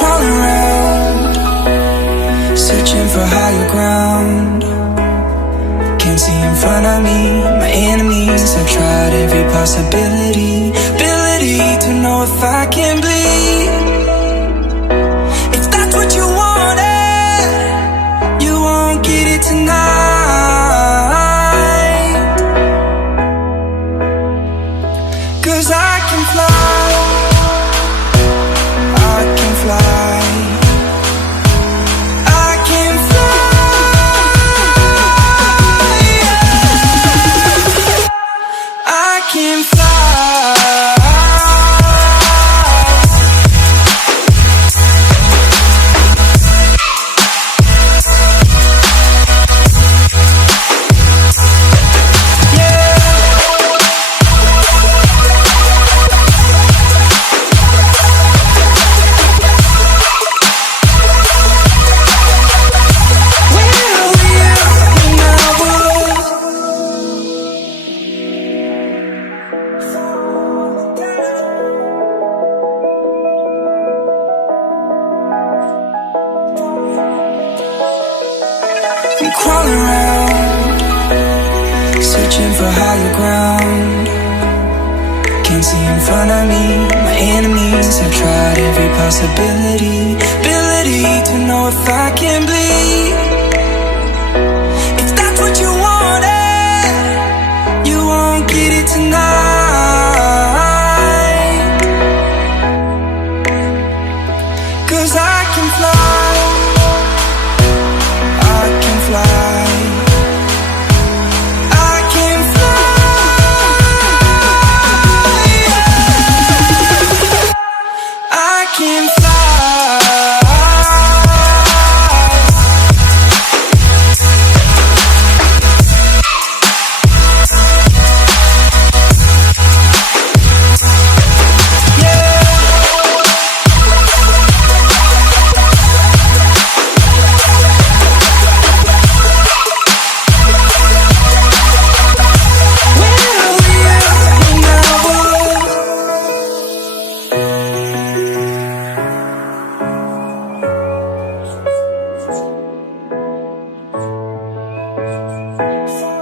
crawling around, searching for higher ground. Can't see in front of me, my enemies. I've tried every possibility, ability to know if I can bleed. If that's what you wanted, you won't get it tonight. 'Cause I can fly, I can fly. I'm crawling around, searching for higher ground. Can't see in front of me, my enemies. I've tried every possibility, ability to know if I can bleed. If that's what you wanted, you won't get it tonight. 'Cause I can fly, I can fly. I can fly. I can fly. Fall